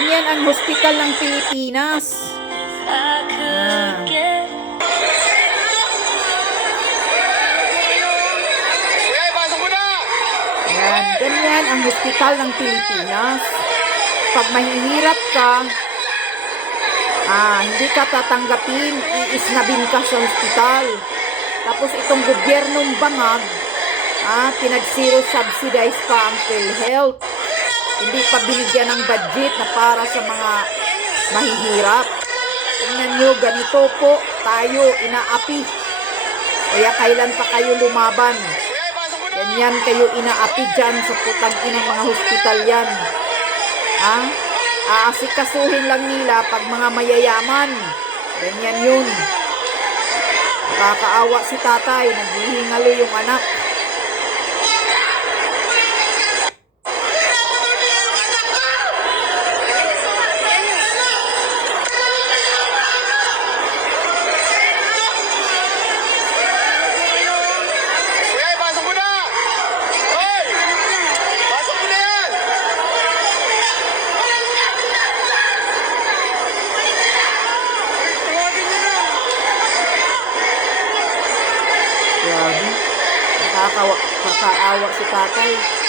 Ganyan ang hospital ng Pilipinas. Yan, ganyan ang hospital ng Pilipinas. Pag mahihirap ka, hindi ka tatanggapin, iisnabin ka sa hospital. Tapos itong gobyernong bangag, pinag-zero subsidize pa ang PhilHealth. Hindi pa binigyan ng budget na para sa mga mahihirap. Tingnan nyo, ganito po tayo inaapi. Kaya kailan pa kayo lumaban? Ganyan kayo inaapi dyan sa putang inang mga hospital yan. Aasikasuhin lang nila pag mga mayayaman. Ganyan yun. Nakakaawa si tatay, naghihingalo yung anak. Grabe. Nakakaawa si tatay.